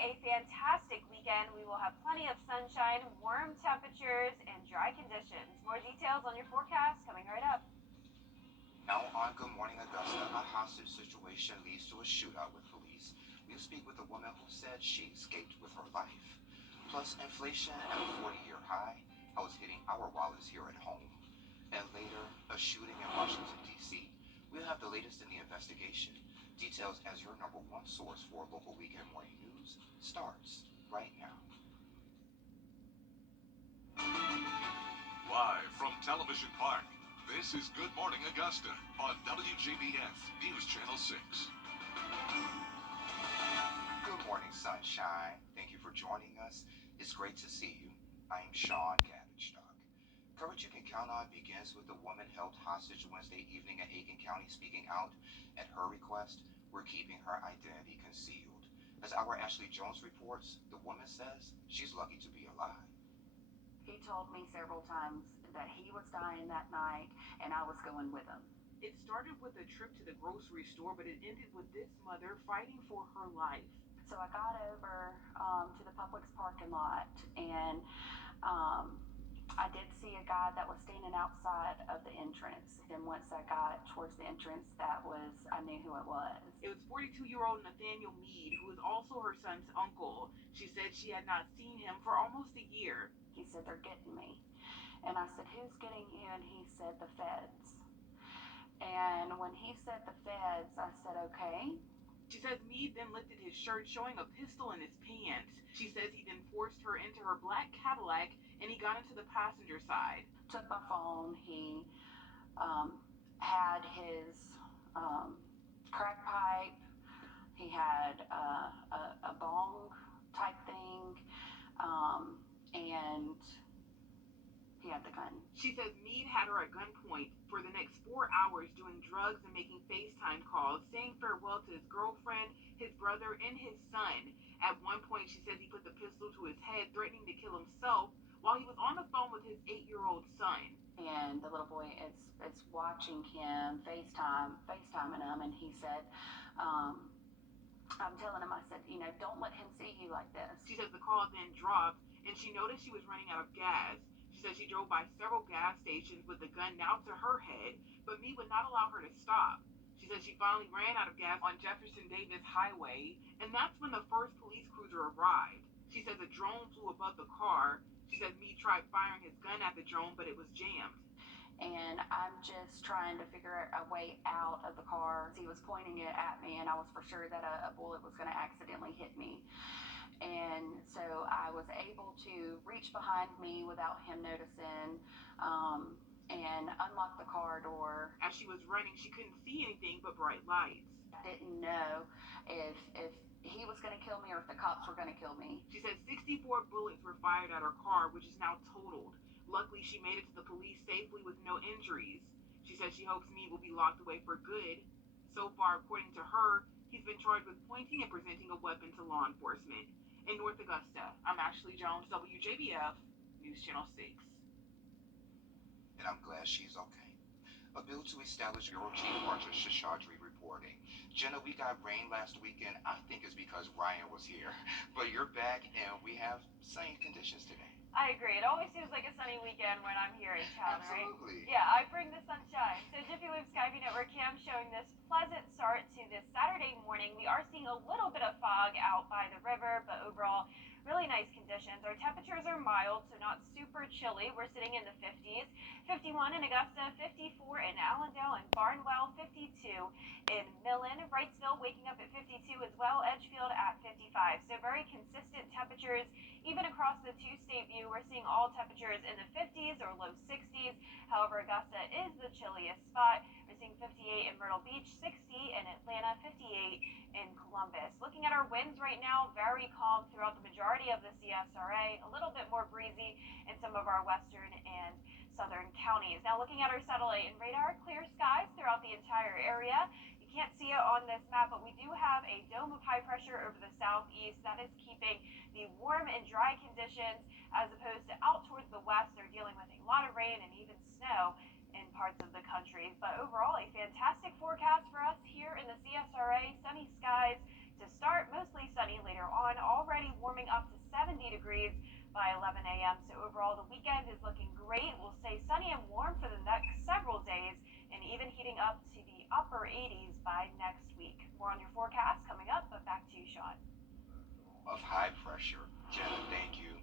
a fantastic weekend. We will have plenty of sunshine, warm temperatures, and dry conditions. More details on your forecast coming right up. Now on Good Morning Augusta, a hostage situation leads to a shootout with police. We'll speak with a woman who said she escaped with her life. Plus, inflation at a 40-year high, how it's hitting our wallets here at home. And later, a shooting in Washington, D.C. We'll have the latest in the investigation. Details as your number one source for local weekend morning news starts right now. Live from Television Park, this is Good Morning Augusta on WJBF News Channel 6. Good morning, sunshine. Thank you for joining us. It's great to see you. I'm Sean Cabbage-Stock. Coverage you can count on begins with the woman held hostage Wednesday evening in Aiken County speaking out. At her request, we're keeping her identity concealed. As our Ashley Jones reports, the woman says she's lucky to be alive. He told me several times that he was dying that night and I was going with him. It started with a trip to the grocery store, but it ended with this mother fighting for her life. So I got over to the Publix parking lot and I did see a guy that was standing outside of the entrance. Then once I got towards the entrance, I knew who it was. It was 42-year-old Nathaniel Mead, who is also her son's uncle. She said she had not seen him for almost a year. He said, "They're getting me." And I said, "Who's getting you?" And he said, "The feds." And when he said the feds, I said, "Okay." She says Mead then lifted his shirt, showing a pistol in his pants. She says he then forced her into her black Cadillac and he got into the passenger side. Took my phone. He had his crack pipe. He had a bong type thing. And he had the gun. She says Mead had her at gunpoint for the next 4 hours doing drugs and making FaceTime calls, saying farewell to his girlfriend, his brother, and his son. At one point, she says he put the pistol to his head, threatening to kill himself while he was on the phone with his 8-year-old son. And the little boy is watching him, FaceTiming him, and he said, I'm telling him, I said, don't let him see you like this. She says the call then dropped, and she noticed she was running out of gas. She says she drove by several gas stations with the gun now to her head, but Mead would not allow her to stop. She says she finally ran out of gas on Jefferson Davis Highway, and that's when the first police cruiser arrived. She says a drone flew above the car. She says Mead tried firing his gun at the drone, but it was jammed. And I'm just trying to figure a way out of the car. He was pointing it at me, and I was for sure that a bullet was going to accidentally hit me. And so I was able to reach behind me without him noticing and unlock the car door. As she was running, she couldn't see anything but bright lights. I didn't know if he was going to kill me or if the cops were going to kill me. She said 64 bullets were fired at her car, which is now totaled. Luckily, she made it to the police safely with no injuries. She says she hopes Mead will be locked away for good. So far, according to her, he's been charged with pointing and presenting a weapon to law enforcement. In North Augusta, I'm Ashley Jones, WJBF News Channel 6. And I'm glad she's okay. A bill to establish Bureau Chief Marcia Shashadri reporting. Jenna, we got rain last weekend. I think it's because Ryan was here. But you're back, and we have sunny conditions today. I agree. It always seems like a sunny weekend when I'm here in town, Absolutely. Right? Yeah, I bring the sunshine. So Jiffy Lube Skyview Network Cam showing this pleasant start to this Saturday morning. We are seeing a little bit of fog out by the river, but overall, really nice conditions. Our temperatures are mild, so not super chilly. We're sitting in the 50s. 51 in Augusta, 54 in Allendale and Barnwell, 52 in Millen. Wrightsville waking up at 52 as well. Edgefield at 55. So very consistent temperatures. Even across the two-state view, we're seeing all temperatures in the 50s or low 60s. However, Augusta is the chilliest spot. We're seeing 58 in Myrtle Beach, 60 in Atlanta, 58 in Columbus. Looking at our winds right now, very calm throughout the majority of the CSRA. A little bit more breezy in some of our western and southern counties. Now looking at our satellite and radar, clear skies throughout the entire area. You can't see it on this map, but we do have a dome of high pressure over the southeast that is keeping the warm and dry conditions, as opposed to out towards the west. They're dealing with a lot of rain and even snow in parts of the country. But overall, a fantastic forecast for us here in the CSRA. Sunny skies, to start. Mostly sunny later on, already warming up to 70 degrees by 11 a.m. So overall, the weekend is looking great. We'll stay sunny and warm for the next several days, and even heating up to the upper 80s by next week. More on your forecast coming up, but back to you, Sean. Of high pressure. Jenna, thank you.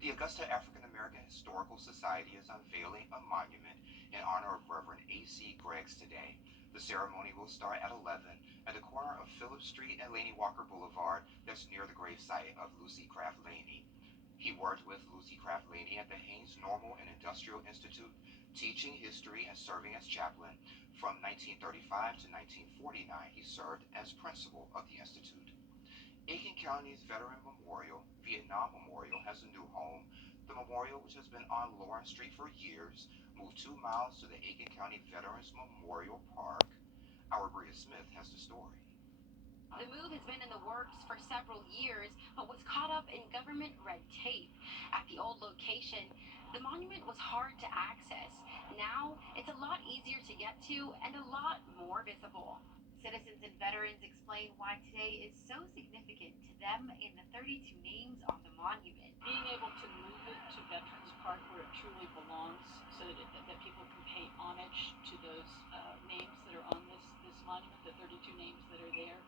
The Augusta African American Historical Society is unveiling a monument in honor of Reverend A.C. Greggs today. The ceremony will start at 11 at the corner of Phillips Street and Laney Walker Boulevard, that's near the gravesite of Lucy Craft Laney. He worked with Lucy Craft Laney at the Haynes Normal and Industrial Institute, teaching history and serving as chaplain. From 1935 to 1949, he served as principal of the Institute. Aiken County's Veteran Memorial, Vietnam Memorial, has a new home. The memorial, which has been on Lawrence Street for years, moved 2 miles to the Aiken County Veterans Memorial Park. Our Bria Smith has the story. The move has been in the works for several years, but was caught up in government red tape. At the old location, the monument was hard to access. Now, it's a lot easier to get to and a lot more visible. Citizens and veterans explain why today is so significant to them and the 32 names on the monument. Being able to move it to Veterans Park where it truly belongs, so that people can pay homage to those names that are on this monument, the 32 names that are there.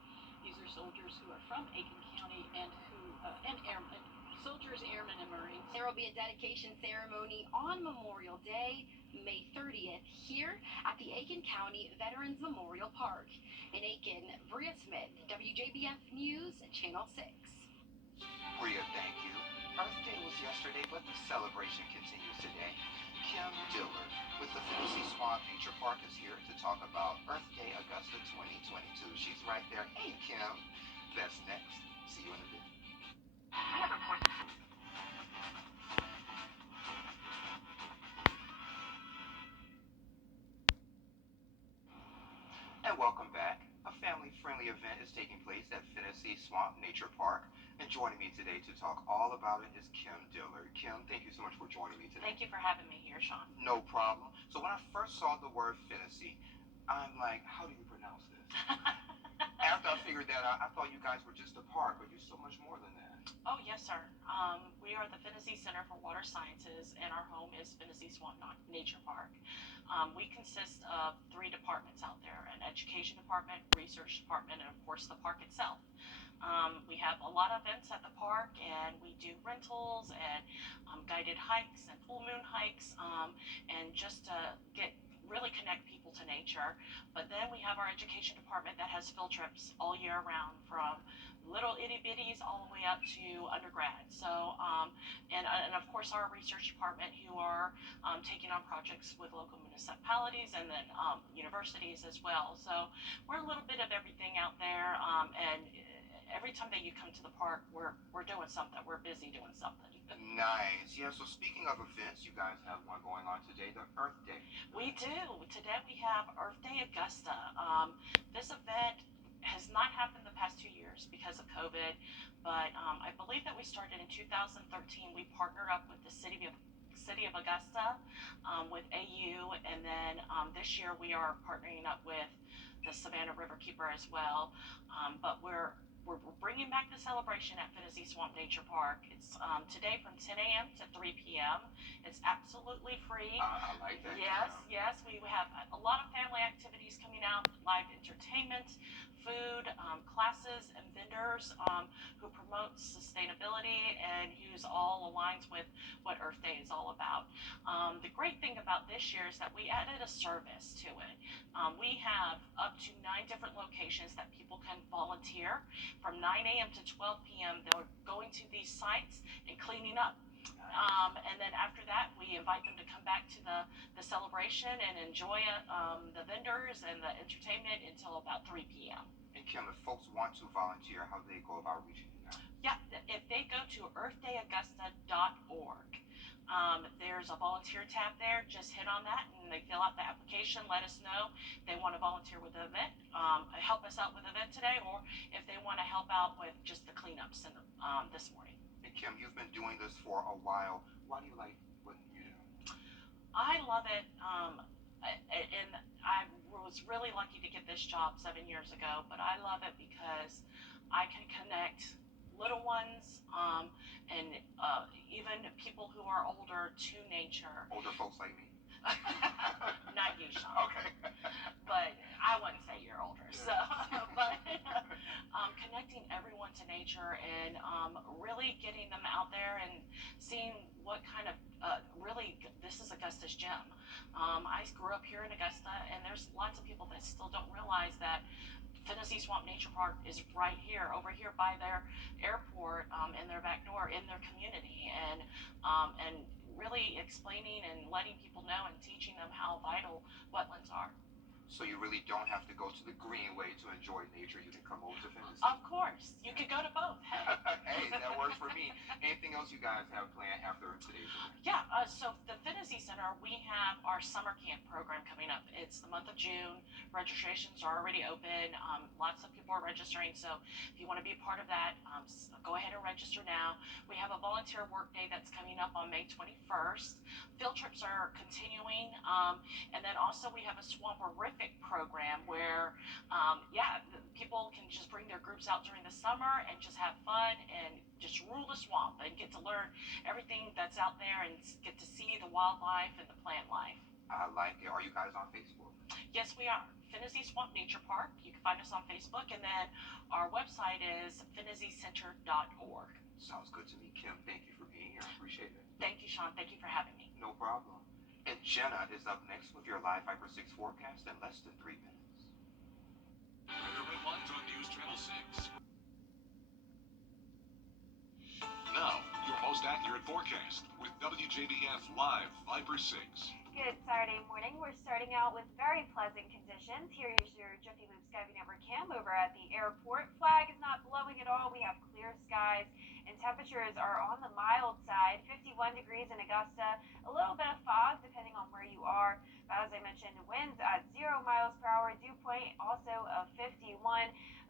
These are soldiers who are from Aiken County and airmen, soldiers, airmen, and Marines. There will be a dedication ceremony on Memorial Day, May 30th, here at the Aiken County Veterans Memorial Park. In Aiken, Bria Smith, WJBF News, Channel 6. Bria, thank you. Earth Day was yesterday, but the celebration continues today. Kim Dillard with the Venice Nature Park is here to talk about Earth Day Augusta 2022. She's right there. Hey, Kim. That's next. See you in a bit. I have a question. And welcome back. A family-friendly event is taking place at Venice Swamp Nature Park. And joining me today to talk all about it is Kim Dillard. Kim, thank you so much for joining me today. Thank you for having me here, Sean. No problem. So when I first saw the word Venice, I'm like, how do you pronounce this? After I figured that out, I thought you guys were just a park, but you're so much more than that. Oh, yes, sir. We are the Venice Center for Water Sciences, and our home is Venice Swamp Nature Park. We consist of 3 departments out there, an education department, research department, and of course the park itself. We have a lot of events at the park, and we do rentals and guided hikes and full moon hikes, and just to really connect people to nature. But then we have our education department that has field trips all year round, from little itty bitties all the way up to undergrad. So, and of course our research department, who are taking on projects with local municipalities and then universities as well. So we're a little bit of everything out there, and every time that you come to the park, we're doing something. We're busy doing something. Nice. Yeah, so speaking of events, you guys have one going on today, the Earth Day. We do. Today we have Earth Day Augusta. This event has not happened the past 2 years because of COVID, but I believe that we started in 2013. We partnered up with the city of Augusta, with AU, and then this year we are partnering up with the Savannah Riverkeeper as well. But we're bringing back the celebration at Venice Swamp Nature Park. It's today from 10 a.m. to 3 p.m. It's absolutely free. I like that. Yes. We have a lot of family activities coming out, live entertainment, food, classes, and vendors who promote sustainability and who's all aligns with what Earth Day is all about. The great thing about this year is that we added a service to it. We have up to 9 different locations that people can volunteer. From 9 a.m. to 12 p.m. they're going to these sites and cleaning up. And then after that, we invite them to come back to the celebration and enjoy the vendors and the entertainment until about 3 p.m. And Kim, if folks want to volunteer, how do they go about reaching you guys? Yeah, if they go to earthdayaugusta.org, there's a volunteer tab there. Just hit on that and they fill out the application. Let us know they want to volunteer with the event, help us out with the event today, or if they want to help out with just the cleanups this morning. And Kim, you've been doing this for a while. Why do you like what you do? I love it, and I was really lucky to get this job 7 years ago, but I love it because I can connect little ones and even people who are older to nature. Older folks like me. Not you, Sean. Okay. But I wouldn't say you're older. So, but connecting everyone to nature and really getting them out there and seeing what kind of really this is Augusta's gem. I grew up here in Augusta, and there's lots of people that still don't realize that Venice Swamp Nature Park is right here, over here by their airport, in their back door, in their community, and really explaining and letting people know and teaching them how vital wetlands are. So you really don't have to go to the Greenway to enjoy nature. You can come over to Venice. Of course, you could go to both. Hey. Hey, that works for me. Anything else you guys have planned after today's event? Yeah, so the Venice Center, we have our summer camp program coming up. It's the month of June. Registrations are already open. Lots of people are registering, so if you want to be a part of that, go ahead and register now. We have a volunteer work day that's coming up on May 21st. Field trips are continuing, and then also we have a swamperific program where, people can just bring their groups out during the summer and just have fun and just rule the swamp and get to learn everything that's out there and get to see the wildlife and the plant life. I like it. Are you guys on Facebook? Yes, we are. Venice Swamp Nature Park. You can find us on Facebook, and then our website is venizecenter.org. Sounds good to me, Kim. Thank you for being here. I appreciate it. Thank you, Sean. Thank you for having me. No problem. And Jenna is up next with your live Viper 6 forecast in less than 3 minutes. Weather headlines on News Channel 6. Now, your most accurate forecast with WJBF Live Viper 6. Good Saturday morning. We're starting out with very pleasant conditions. Here is your Jiffy Lube Skiving Over Cam over at the airport. Flag is not blowing at all. We have clear skies, and temperatures are on the mild side. 51 degrees in Augusta. A little bit of fog depending on where you are. But as I mentioned, winds at 0 miles per hour. Dew point also of 51.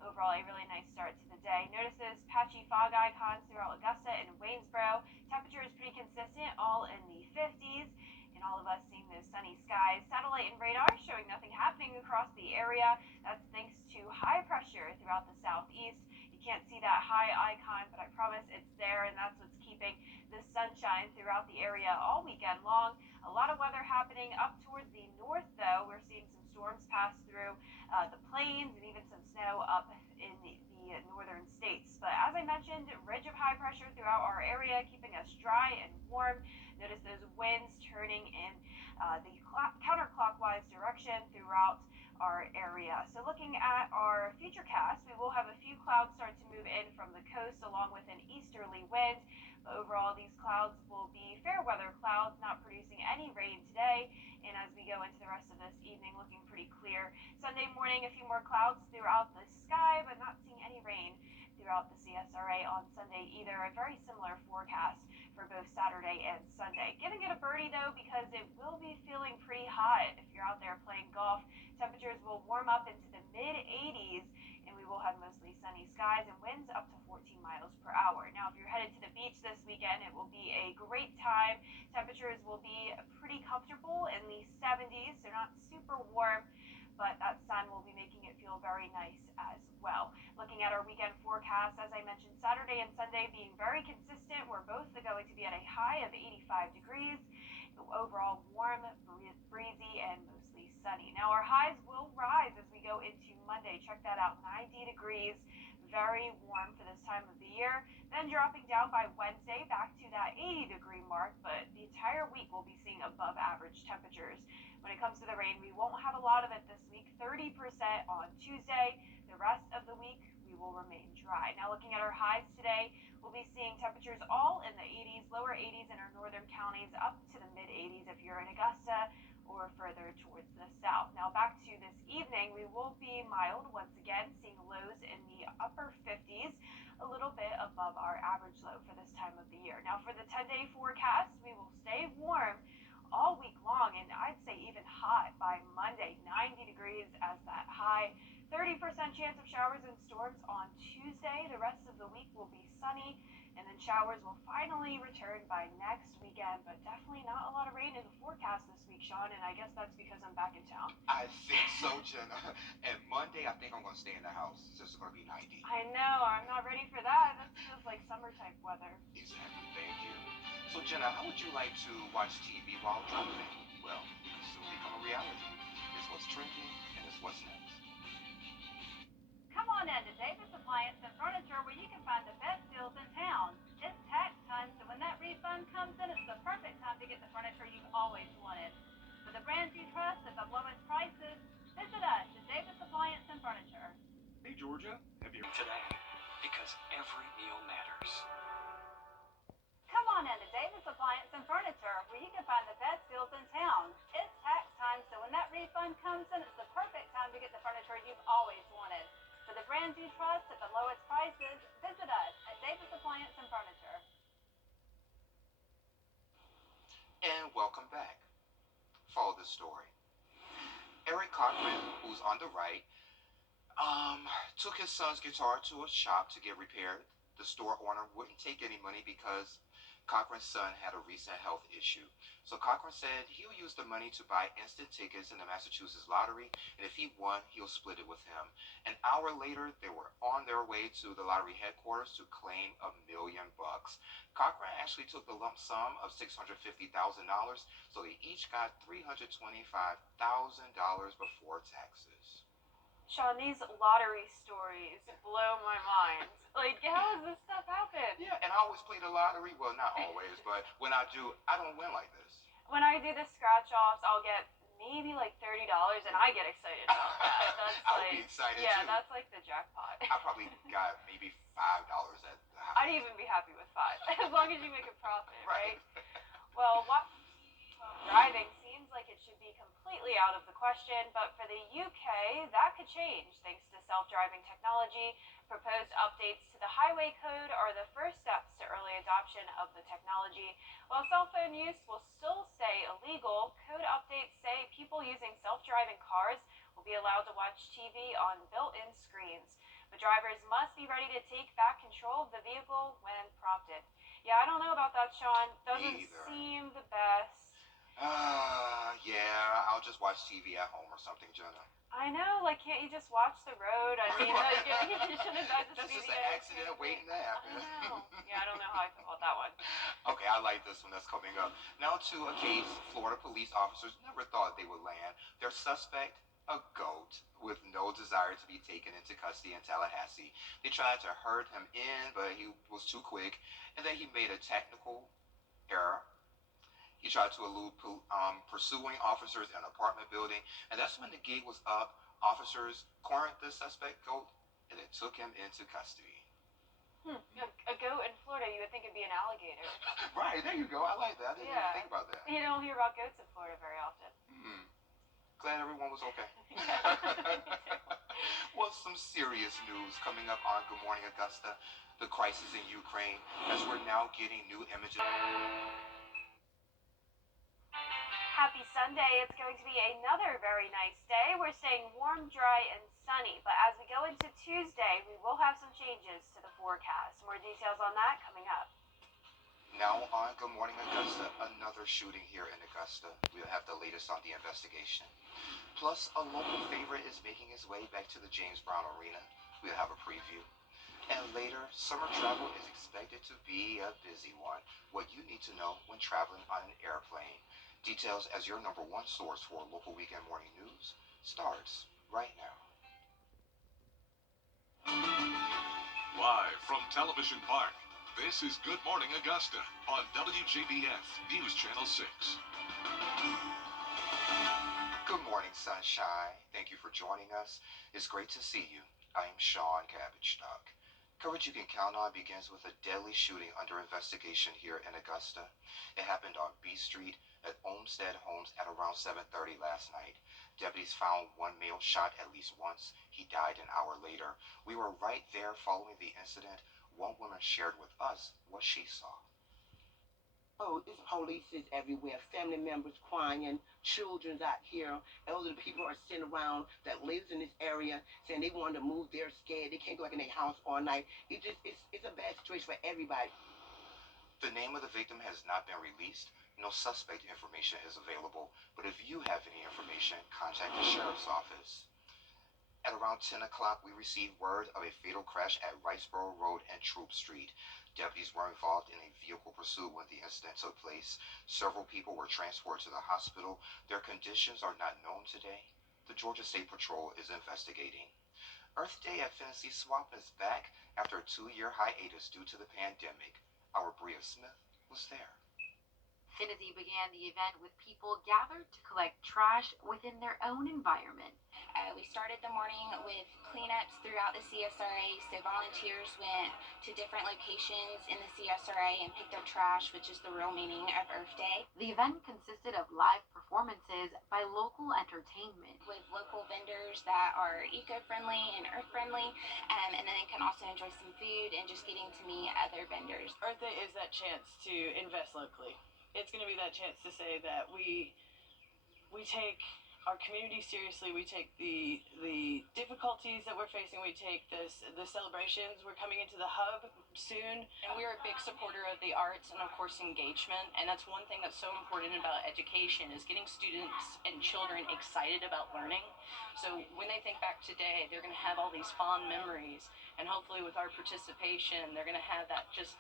Overall, a really nice start to the day. Notice those patchy fog icons throughout Augusta and Waynesboro. Temperature is pretty consistent, all in the 50s. And all of us seeing those sunny skies. Satellite and radar showing nothing happening across the area. That's thanks to high pressure throughout the southeast. You can't see that high icon, but I promise it's there, and that's what's keeping the sunshine throughout the area all weekend long. A lot of weather happening up towards the north, though. We're seeing some storms pass through the plains and even some snow up in the northern states. But as I mentioned, ridge of high pressure throughout our area, keeping us dry and warm. Notice those winds turning in the counterclockwise direction throughout our area. So looking at our futurecast, we will have a few clouds start to move in from the coast along with an easterly wind. But overall, these clouds will be fair weather clouds, not producing any rain today. And as we go into the rest of this evening, looking pretty clear. Sunday morning, a few more clouds throughout the sky, but not seeing any rain throughout the CSRA on Sunday either. A very similar forecast for both Saturday and Sunday. Giving it a birdie though, because it will be feeling pretty hot if you're out there playing golf. Temperatures will warm up into the mid 80s, and we will have mostly sunny skies and winds up to 14 miles per hour. Now, if you're headed to the beach this weekend, it will be a great time. Temperatures will be pretty comfortable in the 70s, so not super warm, but that sun will be making it feel very nice as well. Looking at our weekend forecast, as I mentioned, Saturday and Sunday being very consistent. We're both going to be at a high of 85 degrees. Overall warm, breezy, and mostly sunny. Now our highs will rise as we go into Monday. Check that out, 90 degrees. Very warm for this time of the year. Then dropping down by Wednesday back to that 80-degree mark, but the entire week we'll be seeing above average temperatures. When it comes to the rain, we won't have a lot of it this week, 30% on Tuesday. The rest of the week, we will remain dry. Now looking at our highs today, we'll be seeing temperatures all in the 80s, lower 80s in our northern counties, up to the mid 80s if you're in Augusta or further towards the south. Now back to this evening, we will be mild once again, seeing lows in the upper 50s, a little bit above our average low for this time of the year. Now for the 10-day forecast, we will stay warm all week long, and I'd say even hot by Monday, 90 degrees as that high. 30% chance of showers and storms on Tuesday. The rest of the week will be sunny. And then showers will finally return by next weekend, but definitely not a lot of rain in the forecast this week, Sean, and I guess that's because I'm back in town. I think so, Jenna. And Monday, I think I'm going to stay in the house since it's going to be 90. I know, I'm not ready for that. That feels like summer type weather. Exactly, thank you. So, Jenna, how would you like to watch TV while driving? Well, it could soon become a reality. It's what's trending and it's what's next. Come on in to Davis Appliance and Furniture where you can find the best deals in town. It's tax time, so when that refund comes in, it's the perfect time to get the furniture you've always wanted. For the brands you trust at the lowest prices, visit us at Davis Appliance and Furniture. Hey, Georgia, have you today? Because every meal matters. Come on in to Davis Appliance and Furniture where you can find the best deals in town. It's tax time, so when that refund comes in, it's the perfect time to get the furniture you've always wanted. For the brands you trust at the lowest prices, visit us at Davis Appliance and Furniture. And welcome back. Follow this story. Eric Cochran, who's on the right, took his son's guitar to a shop to get repaired. The store owner wouldn't take any money because Cochran's son had a recent health issue. So Cochran said he'll use the money to buy instant tickets in the Massachusetts lottery, and if he won, he'll split it with him. An hour later, they were on their way to the lottery headquarters to claim $1 million. Cochran actually took the lump sum of $650,000, so they each got $325,000 before taxes. Sean, these lottery stories blow my mind. Like, how does this stuff happen? Yeah, and I always play the lottery. Well, not always, but when I do, I don't win like this. When I do the scratch-offs, I'll get maybe like $30, and I get excited about that. That's I would like, be excited yeah, too. that's like the jackpot. I probably got maybe $5 at the house. I'd even be happy with 5, as long as you make a profit, Right. Well, watching TV while driving seems like it should be completely out of the question, but for the UK, that could change thanks to self-driving technology. Proposed updates to the highway code are the first steps to early adoption of the technology. While cell phone use will still stay illegal, code updates say people using self-driving cars will be allowed to watch TV on built-in screens. But drivers must be ready to take back control of the vehicle when prompted. Yeah, I don't know about that, Sean. Doesn't seem the best. Yeah, I'll just watch TV at home or something, Jenna. I know, like, can't you just watch the road? I mean, like, you shouldn't that just That's be just the an accident waiting to happen. I know. Yeah, I don't know how I feel about that one. Okay, I like this one that's coming up. Now to a case Florida police officers never thought they would land. Their suspect, a goat, with no desire to be taken into custody in Tallahassee. They tried to herd him in, but he was too quick, and then he made a technical error. He tried to elude pursuing officers in an apartment building, and that's when the gig was up. Officers cornered the suspect goat and then took him into custody. A goat in Florida, you would think it'd be an alligator. Right, there you go. I like that. I didn't even think about that. You don't hear about goats in Florida very often. Glad everyone was okay. Yeah. Well, some serious news coming up on Good Morning Augusta. The crisis in Ukraine, as we're now getting new images. Happy Sunday. It's going to be another very nice day. We're staying warm, dry, and sunny. But as we go into Tuesday, we will have some changes to the forecast. More details on that coming up. Now on Good Morning Augusta, another shooting here in Augusta. We'll have the latest on the investigation. Plus, a local favorite is making his way back to the James Brown Arena. We'll have a preview. And later, summer travel is expected to be a busy one. What you need to know when traveling on an airplane. Details as your #1 source for local weekend morning news starts right now. Live from Television Park, this is Good Morning Augusta on WGBF News Channel 6. Good morning, sunshine. Thank you for joining us. It's great to see you. I'm Sean Cabbage-Stock. Coverage you can count on begins with a deadly shooting under investigation here in Augusta. It happened on B Street at Olmsted Homes at around 7:30 last night. Deputies found one male shot at least once. He died an hour later. We were right there following the incident. One woman shared with us what she saw. Oh, it's police everywhere, family members crying, children's out here, elderly people are sitting around that lives in this area saying they want to move, they're scared, they can't go back in their house all night. It's a bad situation for everybody. The name of the victim has not been released. No suspect information is available, but if you have any information, contact the sheriff's office. At around 10 o'clock, we received word of a fatal crash at Riceboro Road and Troop Street. Deputies were involved in a vehicle pursuit when the incident took place. Several people were transported to the hospital. Their conditions are not known today. The Georgia State Patrol is investigating. Earth Day at Venice Swamp is back after a 2-year hiatus due to the pandemic. Our Bria Smith was there. Venice began the event with people gathered to collect trash within their own environment. We started the morning with cleanups throughout the CSRA, so volunteers went to different locations in the CSRA and picked up trash, which is the real meaning of Earth Day. The event consisted of live performances by local entertainment, with local vendors that are eco-friendly and earth-friendly, and then they can also enjoy some food and just getting to meet other vendors. Earth Day is that chance to invest locally. It's going to be that chance to say that we take our community seriously. We take the difficulties that we're facing. We take the celebrations. We're coming into the hub soon. And we're a big supporter of the arts and, of course, engagement. And that's one thing that's so important about education is getting students and children excited about learning. So when they think back today, they're going to have all these fond memories. And hopefully with our participation, they're going to have that just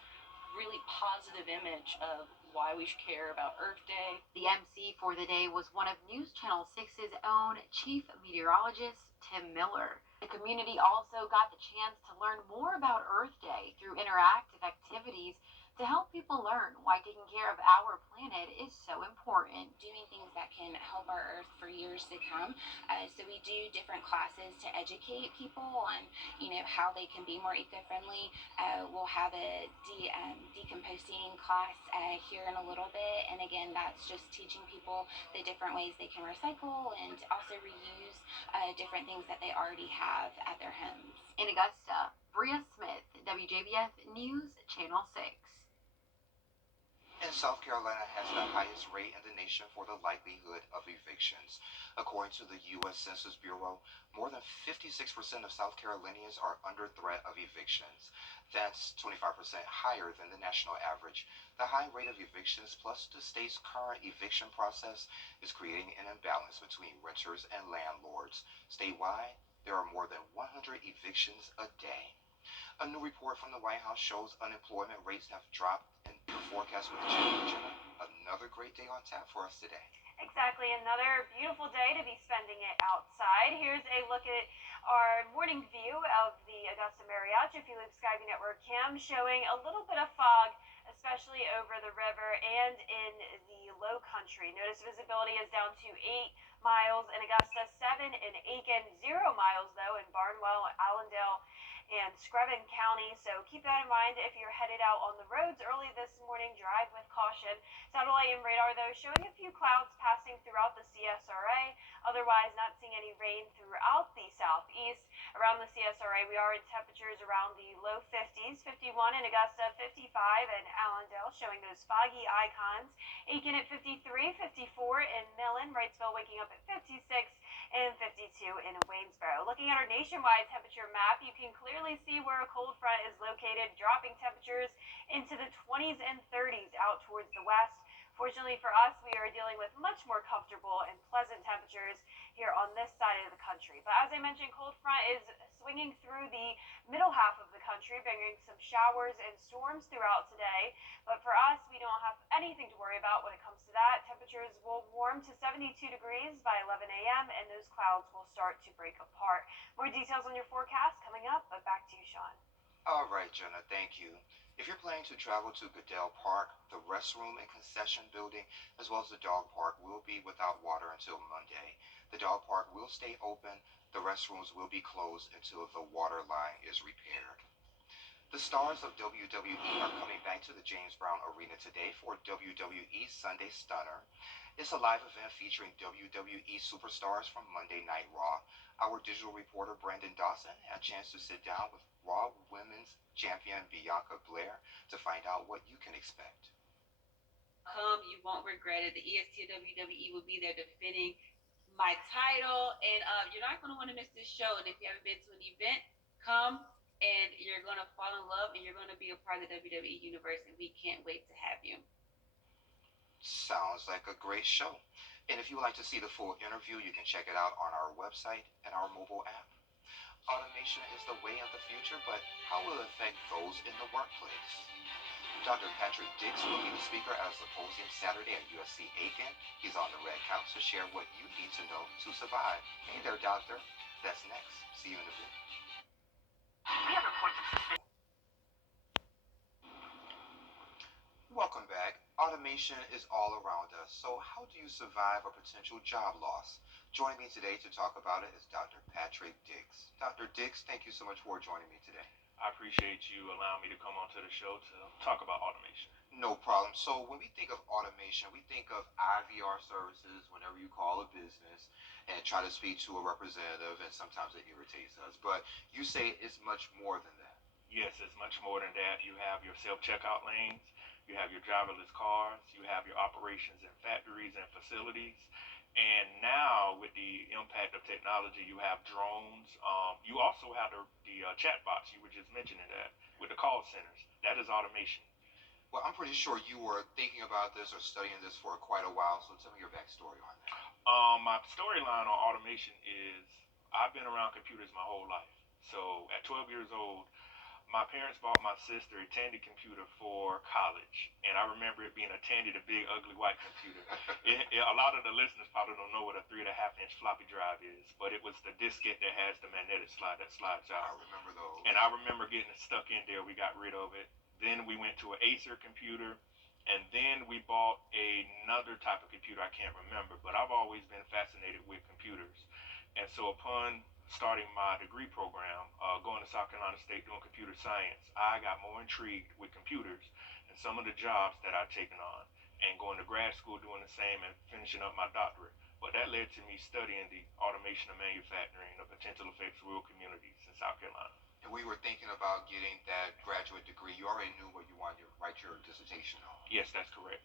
really positive image of why we should care about Earth Day. The MC for the day was one of News Channel 6's own chief meteorologist, Tim Miller. The community also got the chance to learn more about Earth Day through interactive activities to help people learn why taking care of our planet is so important. Doing things that can help our Earth for years to come. So we do different classes to educate people on, how they can be more eco-friendly. We'll have a decomposing class here in a little bit. And again, that's just teaching people the different ways they can recycle and also reuse different things that they already have at their homes. In Augusta, Bria Smith, WJBF News, Channel 6. And South Carolina has the highest rate in the nation for the likelihood of evictions. According to the U.S. Census Bureau, more than 56% of South Carolinians are under threat of evictions. That's 25% higher than the national average. The high rate of evictions plus the state's current eviction process is creating an imbalance between renters and landlords. Statewide, there are more than 100 evictions a day. A new report from the White House shows unemployment rates have dropped, and your forecast with Jenna, another great day on tap for us today. Exactly, another beautiful day to be spending it outside. Here's a look at our morning view of the Augusta Marriott Philippe Skyview Network cam, showing a little bit of fog, especially over the river and in the low country. Notice visibility is down to 8 miles in Augusta, 7 in Aiken, 0 miles though in Barnwell, Allendale, and Screven County. So keep that in mind if you're headed out on the roads early this morning. Drive with caution. Satellite and radar though showing a few clouds passing throughout the CSRA. Otherwise not seeing any rain throughout the southeast. Around the CSRA we are in temperatures around the low 50s. 51 in Augusta, 55 in Allendale, showing those foggy icons. Aiken at 53, 54 in Millen. Wrightsville waking up at 56 and 52 in Waynesboro. Looking at our nationwide temperature map, you can clearly see where a cold front is located, dropping temperatures into the 20s and 30s out towards the west. Fortunately for us, we are dealing with much more comfortable and pleasant temperatures here on this side of the country. But as I mentioned, cold front is swinging through the middle half of the country, bringing some showers and storms throughout today. But for us, we don't have anything to worry about when it comes to that. Temperatures will warm to 72 degrees by 11 a.m. and those clouds will start to break apart. More details on your forecast coming up, but back to you, Sean. All right, Jenna, thank you. If you're planning to travel to Goodell Park, the restroom and concession building, as well as the dog park, will be without water until Monday. The dog park will stay open. The restrooms will be closed until the water line is repaired. The stars of WWE are coming back to the James Brown Arena today for Wwe Sunday Stunner. It's a live event featuring WWE superstars from Monday Night Raw. Our digital reporter Brandon Dawson had a chance to sit down with Raw Women's Champion Bianca Belair to find out what you can expect. come, you won't regret it. The EST of WWE will be there defending my title, and you're not going to want to miss this show. And if you haven't been to an event, come, and you're going to fall in love, and you're going to be a part of the WWE universe, and we can't wait to have you. Sounds like a great show. And if you would like to see the full interview, you can check it out on our website and our mobile app. Automation is the way of the future, but how will it affect those in the workplace? Dr. Patrick Dix will be the speaker at a symposium Saturday at USC Aiken. He's on the red couch to share what you need to know to survive. Hey there, doctor. That's next. See you in a bit. We have reports of suspicion. Welcome back. Automation is all around us. So how do you survive a potential job loss? Joining me today to talk about it is Dr. Patrick Dix. Dr. Dix, thank you so much for joining me today. I appreciate you allowing me to come onto the show to talk about automation. No problem. So when we think of automation, we think of IVR services whenever you call a business and try to speak to a representative, and sometimes it irritates us. But you say it's much more than that. Yes, it's much more than that. You have your self-checkout lanes, you have your driverless cars, you have your operations in factories and facilities. And now, with the impact of technology, you have drones. You also have the chatbots. You were just mentioning that with the call centers. That is automation. Well, I'm pretty sure you were thinking about this or studying this for quite a while. So tell me your backstory on that. My storyline on automation is I've been around computers my whole life. So at 12 years old, my parents bought my sister a Tandy computer for college, and I remember it being a Tandy, the big, ugly, white computer. A lot of the listeners probably don't know what a 3.5-inch floppy drive is, but it was the diskette that has the magnetic slide that slides out. I remember those. And I remember getting it stuck in there. We got rid of it. Then we went to an Acer computer, and then we bought another type of computer I can't remember, but I've always been fascinated with computers. And so upon starting my degree program, going to South Carolina State doing computer science, I got more intrigued with computers and some of the jobs that I'd taken on, and going to grad school doing the same and finishing up my doctorate. But that led to me studying the automation of manufacturing, the potential effects of rural communities in South Carolina. And we were thinking about getting that graduate degree. You already knew what you wanted to write your dissertation on. Yes, that's correct.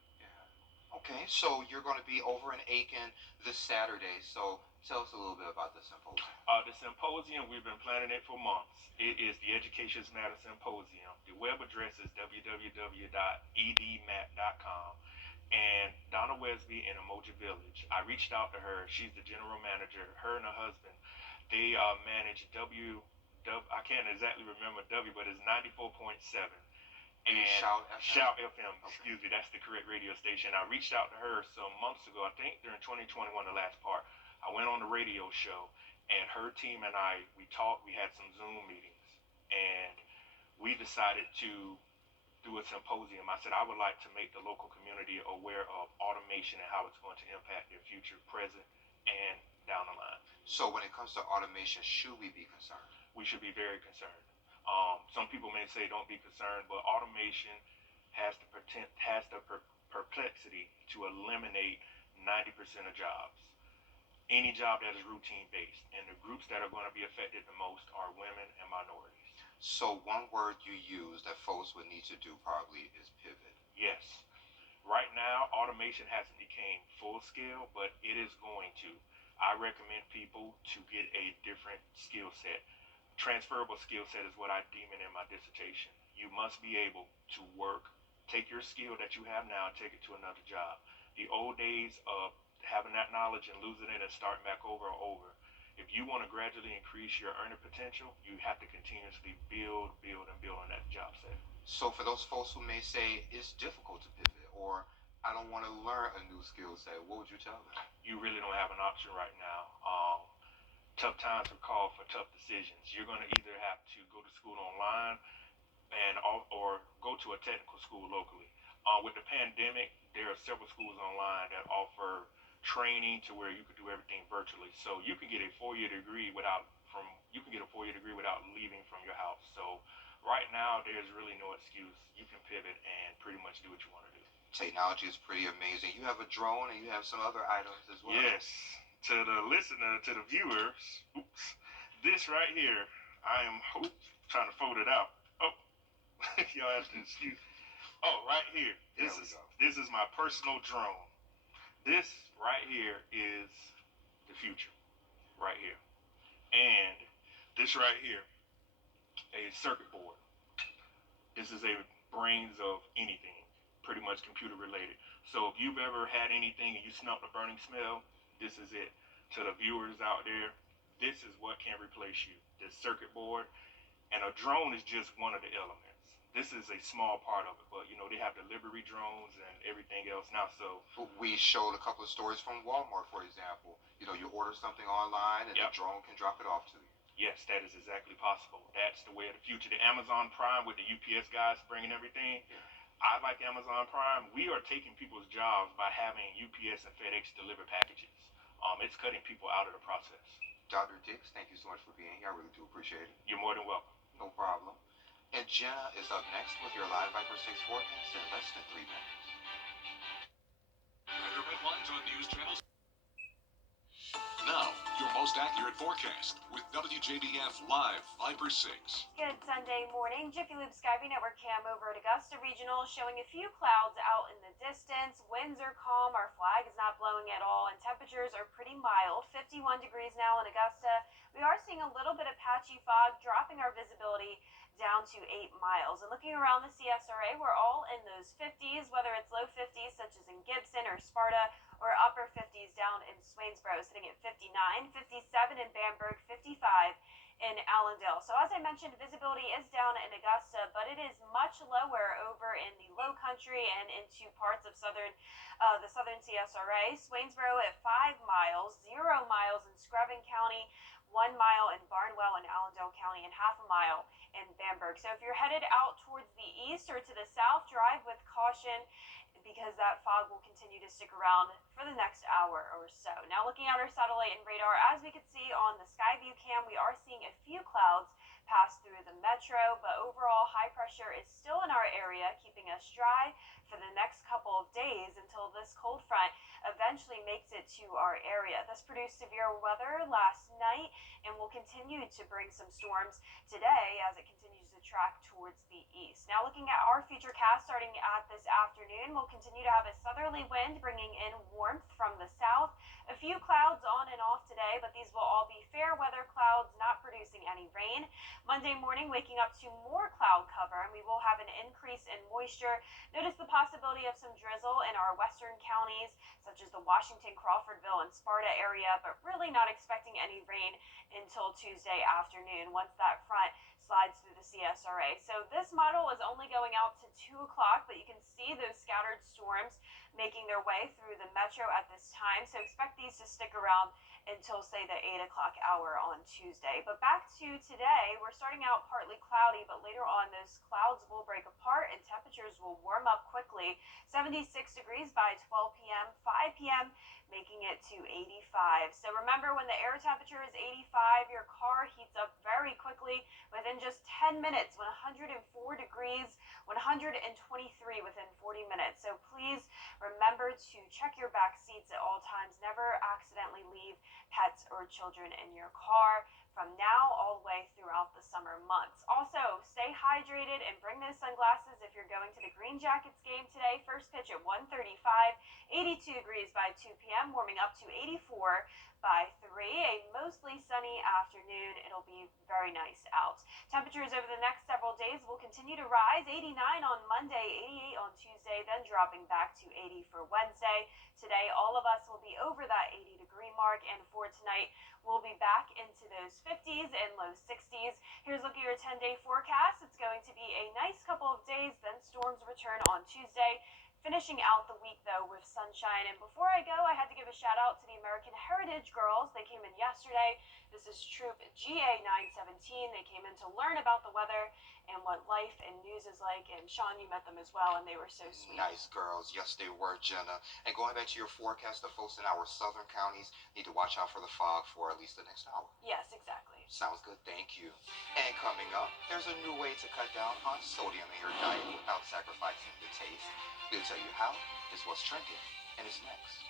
Okay, so you're going to be over in Aiken this Saturday. So tell us a little bit about the symposium. The symposium, we've been planning it for months. It is the Education's Matter Symposium. The web address is www.edmat.com. And Donna Wesby in Emoji Village, I reached out to her. She's the general manager. Her and her husband, they manage I can't exactly remember W, but it's 94.7. And Shout FM, excuse me, that's the correct radio station. I reached out to her some months ago, I think during 2021, the last part. I went on the radio show, and her team and I, we talked, we had some Zoom meetings, and we decided to do a symposium. I said I would like to make the local community aware of automation and how it's going to impact their future, present, and down the line. So when it comes to automation, should we be concerned? We should be very concerned. Some people may say don't be concerned, but automation has the perplexity to eliminate 90% of jobs. Any job that is routine based, and the groups that are going to be affected the most are women and minorities. So one word you use that folks would need to do probably is pivot. Yes. Right now, automation hasn't become full scale, but it is going to. I recommend people to get a different skill set. Transferable skill set is what I deem it in my dissertation. You must be able to work, take your skill that you have now and take it to another job. The old days of having that knowledge and losing it and starting back over and over. If you want to gradually increase your earning potential, you have to continuously build on that job set. So for those folks who may say it's difficult to pivot, or I don't want to learn a new skill set, what would you tell them? You really don't have an option right now. Tough times are called for tough decisions. You're going to either have to go to school online or go to a technical school locally. With the pandemic, there are several schools online that offer training to where you could do everything virtually. So you can get a 4-year degree without leaving from your house. So right now, there's really no excuse. You can pivot and pretty much do what you want to do. Technology is pretty amazing. You have a drone and you have some other items as well. Yes. To the listener, to the viewers, this right here, I am trying to fold it out. Oh, y'all have to excuse. Oh, right here. There we go. This is my personal drone. This right here is the future. Right here. And this right here, a circuit board. This is a brains of anything, pretty much computer related. So if you've ever had anything and you smelt a burning smell, this is it. To the viewers out there, this is what can replace you. This circuit board. And a drone is just one of the elements. This is a small part of it, but you know, they have delivery drones and everything else now. So we showed a couple of stories from Walmart, for example. You know, you order something online and the drone can drop it off to you. yes, that is exactly possible. That's the way of the future. The Amazon Prime with the UPS guys bringing everything. I like Amazon Prime. We are taking people's jobs by having UPS and FedEx deliver packages. It's cutting people out of the process. Dr. Dix, thank you so much for being here. I really do appreciate it. You're more than welcome. No problem. And Jenna is up next with your live Viper 6 forecast in less than 3 minutes. Weather headlines on news channels. Now, your most accurate forecast with WJBF Live Viper 6. Good Sunday morning. Jiffy Lube Skyview Network cam over at Augusta Regional showing a few clouds out in the distance. Winds are calm. Our flag is not blowing at all, and temperatures are pretty mild. 51 degrees now in Augusta. We are seeing a little bit of patchy fog, dropping our visibility down to 8 miles. And looking around the CSRA, we're all in those 50s, whether it's low 50s such as in Gibson or Sparta, or upper 50s down in Swainsboro, sitting at 59, 57 in Bamberg, 55 in Allendale. So as I mentioned, visibility is down in Augusta, but it is much lower over in the low country and into parts of the southern CSRA. Swainsboro at 5 miles, 0 miles in Screven County, 1 mile in Barnwell and Allendale County, and half a mile in Bamberg. So if you're headed out towards the east or to the south, drive with caution, because that fog will continue to stick around for the next hour or so. Now looking at our satellite and radar, as we could see on the Skyview cam, we are seeing a few clouds pass through the metro, but overall high pressure is still in our area, keeping us dry for the next couple of days until this cold front eventually makes it to our area. This produced severe weather last night and will continue to bring some storms today as it continues to track towards the east. Now looking at our future cast starting at this afternoon, we'll continue to have a southerly wind bringing in warmth from the south. A few clouds on and off today, but these will all be fair weather clouds, not producing any rain. Monday morning, waking up to more cloud cover, and we will have an increase in moisture. Notice the possibility of some drizzle in our western counties, such as the Washington, Crawfordville, and Sparta area, but really not expecting any rain until Tuesday afternoon once that front slides through the CSRA. So this model is only going out to 2 o'clock, but you can see those scattered storms making their way through the metro at this time. So expect these to stick around until, say, the 8 o'clock hour on Tuesday. But back to today, we're starting out partly cloudy, but later on those clouds will break apart and temperatures will warm up quickly. 76 degrees by 12 p.m., 5 p.m., making it to 85. So remember, when the air temperature is 85, your car heats up very quickly within just 10 minutes, 104 degrees, 123 within 40 minutes. So please remember to check your back seats at all times. Never accidentally leave pets or children in your car from now all the way throughout the summer months. Also, stay hydrated and bring those sunglasses if you're going to the Green Jackets game today. First pitch at 1:35, 82 degrees by 2 p.m., warming up to 84 by 3. A mostly sunny afternoon. It'll be very nice out. Temperatures over the next several days will continue to rise. 89 on Monday, 88 on Tuesday, then dropping back to 80 for Wednesday. Today, all of us will be over that 80-degree mark, and for tonight, we'll be back into those 50s and low 60s. Here's a look at your 10-day forecast. It's going to be a nice couple of days, then storms return on Tuesday. Finishing out the week, though, with sunshine. And before I go, I had to give a shout-out to the American Heritage Girls. They came in yesterday. This is Troop GA917. They came in to learn about the weather and what life and news is like. And Sean, you met them as well, and they were so sweet. Nice girls. Yes, they were, Jenna. And going back to your forecast, the folks in our southern counties need to watch out for the fog for at least the next hour. Yes, exactly. Sounds good. Thank you. And coming up, there's a new way to cut down on sodium in your diet without sacrificing the taste. We'll tell you how. It's what's trending, and it's next.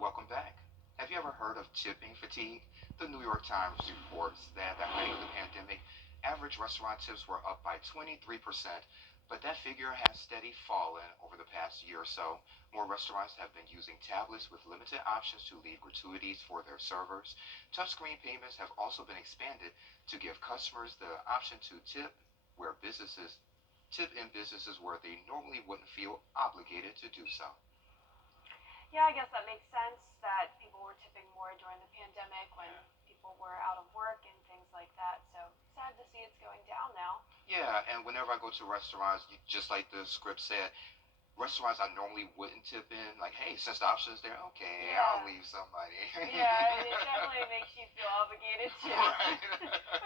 Welcome back. Have you ever heard heard of tipping fatigue? The New York Times reports that at the height of the pandemic, average restaurant tips were up by 23%, but that figure has steady fallen over the past year or so. More restaurants have been using tablets with limited options to leave gratuities for their servers. Touchscreen payments have also been expanded to give customers the option to tip in businesses where they normally wouldn't feel obligated to do so. Yeah, I guess that makes sense that people were tipping more during the pandemic when people were out of work and things like that. So sad to see it's going down now. Yeah, and whenever I go to restaurants, just like the script said, restaurants I normally wouldn't tip in, like, hey, since the option is there, okay, Yeah. I'll leave some money. Yeah, it definitely makes you feel obligated to, Right.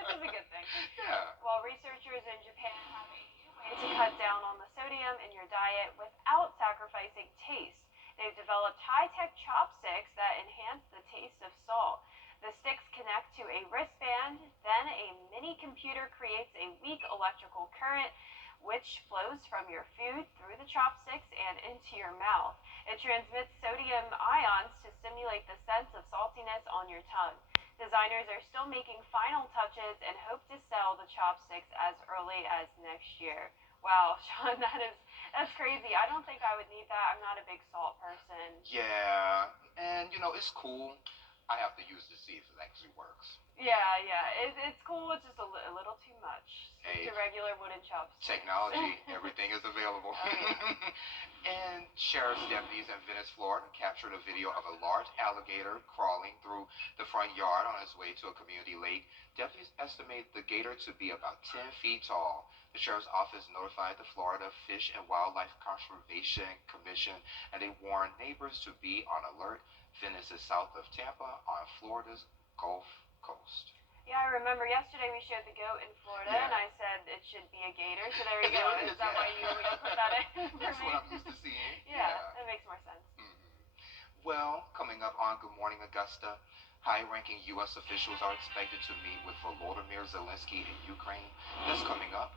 which is a good thing. Yeah. Well, researchers in Japan have a new way to cut down on the sodium in your diet without sacrificing taste. They've developed high-tech chopsticks that enhance the taste of salt. The sticks connect to a wristband, then a mini computer creates a weak electrical current which flows from your food through the chopsticks and into your mouth. It transmits sodium ions to stimulate the sense of saltiness on your tongue. Designers are still making final touches and hope to sell the chopsticks as early as next year. Wow, Sean, that's crazy. I don't think I would need that. I'm not a big salt person. Yeah, and it's cool. I have to use to see if it actually works. Yeah, it's cool. It's just a little too much. Hey, To regular wooden chopsticks. technology, everything is available. Oh, yeah. And sheriff's deputies in Venice, Florida, captured a video of a large alligator crawling through the front yard on its way to a community lake. Deputies estimate the gator to be about 10 feet tall. The sheriff's office notified the Florida Fish and Wildlife Conservation Commission, and they warned neighbors to be on alert. Venice is south of Tampa on Florida's Gulf Coast. Yeah, I remember yesterday we showed the goat in Florida, Yeah. and I said it should be a gator. So there you go. There it Is that is, why yeah. you put that in for That's me? what I'm used to seeing. Yeah, that makes more sense. Well, coming up on Good Morning Augusta, high-ranking U.S. officials are expected to meet with Volodymyr Zelensky in Ukraine. That's coming up